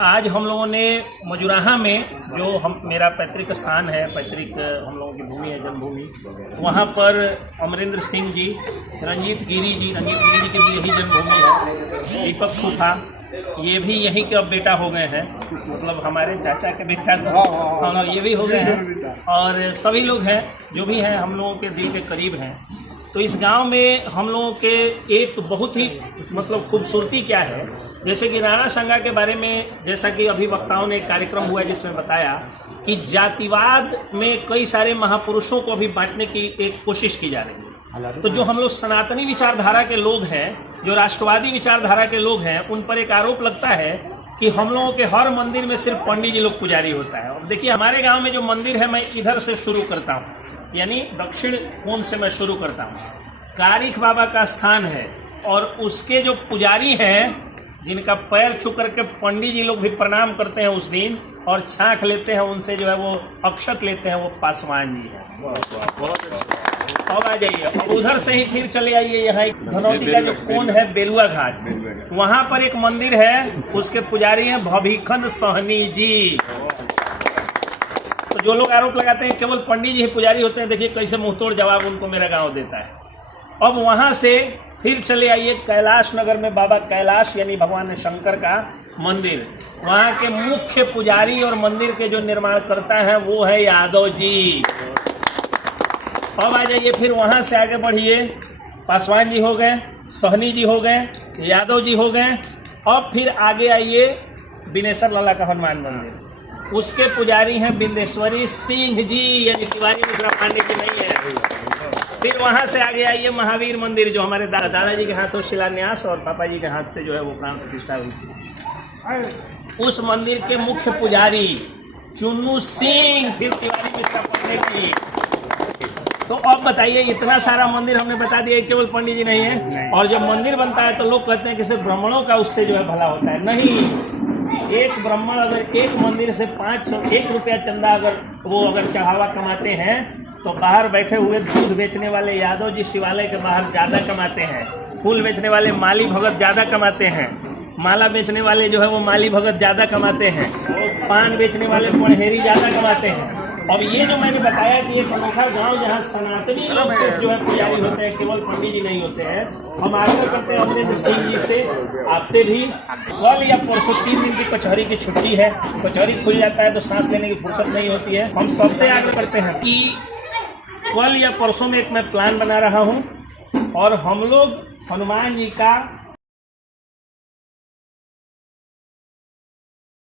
आज हम लोगों ने मजुराहा में जो मेरा पैतृक स्थान है, पैतृक हम लोगों की भूमि है, जन्मभूमि, वहाँ पर अमरेंद्र सिंह जी, रंजीत गिरी जी की भी यही जन्मभूमि है। दीपक फूफा ये भी यहीं के अब बेटा हो गए हैं, मतलब हमारे चाचा के बेटा तो ये भी हो गए हैं। और सभी लोग हैं जो भी हैं हम लोगों के दिल के करीब हैं। तो इस गांव में हम लोगों के एक बहुत ही मतलब खूबसूरती क्या है, जैसे कि राणा संगा के बारे में, जैसा कि अभी वक्ताओं ने एक कार्यक्रम हुआ जिसमें बताया कि जातिवाद में कई सारे महापुरुषों को अभी बांटने की एक कोशिश की जा रही है। तो जो हम लोग सनातनी विचारधारा के लोग हैं, जो राष्ट्रवादी विचारधारा के लोग हैं, उन पर एक आरोप लगता है कि हम लोगों के हर मंदिर में सिर्फ पंडित जी लोग पुजारी होता है। अब देखिए हमारे गांव में जो मंदिर है, मैं इधर से शुरू करता हूँ, यानी दक्षिण कोण से मैं शुरू करता हूँ। कारिख बाबा का स्थान है और उसके जो पुजारी हैं, जिनका पैर छू करके पंडित जी लोग भी प्रणाम करते हैं उस दिन और छाँख लेते हैं, उनसे जो है वो अक्षत लेते हैं, वो पासवान जी हैं। अब आ जाइए और उधर से ही फिर चले आइए, यहाँ एक धनौती का जो कोण है बेलुआ घाट, वहाँ पर एक मंदिर है, उसके पुजारी हैं भभिखन सहनी जी। तो जो लोग आरोप लगाते हैं केवल पंडित जी ही पुजारी होते हैं, देखिए कैसे मुंहतोड़ जवाब उनको मेरा गांव देता है। अब वहाँ से फिर चले आइए कैलाश नगर में बाबा कैलाश यानी भगवान शंकर का मंदिर, वहाँ के मुख्य पुजारी और मंदिर के जो निर्माण करता है वो है यादव जी। अब आ जाइए फिर वहाँ से आगे बढ़िए, पासवान जी हो गए, सहनी जी हो गए, यादव जी हो गए। अब फिर आगे आइए बिनेश्वर लाला का हनुमान मंदिर, उसके पुजारी हैं बिंदेश्वरी सिंह जी, यानी तिवारी मिश्रा पांडे जी नहीं है। फिर वहाँ से आगे आइए महावीर मंदिर, जो हमारे दादाजी के हाथों शिलान्यास और पापा जी के हाथ से जो है वो प्राण प्रतिष्ठा हुई थी। उस मंदिर के मुख्य पुजारी चुन्नू सिंह, फिर तिवारी मिश्रा पांडे जी। तो अब बताइए, इतना सारा मंदिर हमने बता दिया, केवल पंडित जी नहीं है। और जब मंदिर बनता है तो लोग कहते हैं कि सिर्फ ब्राह्मणों का उससे जो है भला होता है। नहीं, एक ब्राह्मण अगर एक मंदिर से 501 रुपया चंदा अगर चढ़ावा कमाते हैं, तो बाहर बैठे हुए दूध बेचने वाले यादव जी शिवालय के बाहर ज़्यादा कमाते हैं, फूल बेचने वाले माली भगत ज़्यादा कमाते हैं, माला बेचने वाले जो है वो माली भगत ज़्यादा कमाते हैं, पान बेचने वाले पणहेरी ज़्यादा कमाते हैं। अब ये जो मैंने बताया कि एक अनोखा गांव जहाँ सनातनी लोग से जो है पुजारी होते हैं, केवल पंडित जी नहीं होते हैं। हम आग्रह करते हैं अमरेंद्र सिंह जी से, आपसे भी, कल या परसों 3 दिन की कचहरी की छुट्टी है, कचहरी खुल जाता है तो सांस लेने की फुर्सत नहीं होती है। हम सबसे आग्रह करते हैं कि कल या परसों में एक मैं प्लान बना रहा हूँ और हम लोग हनुमान जी का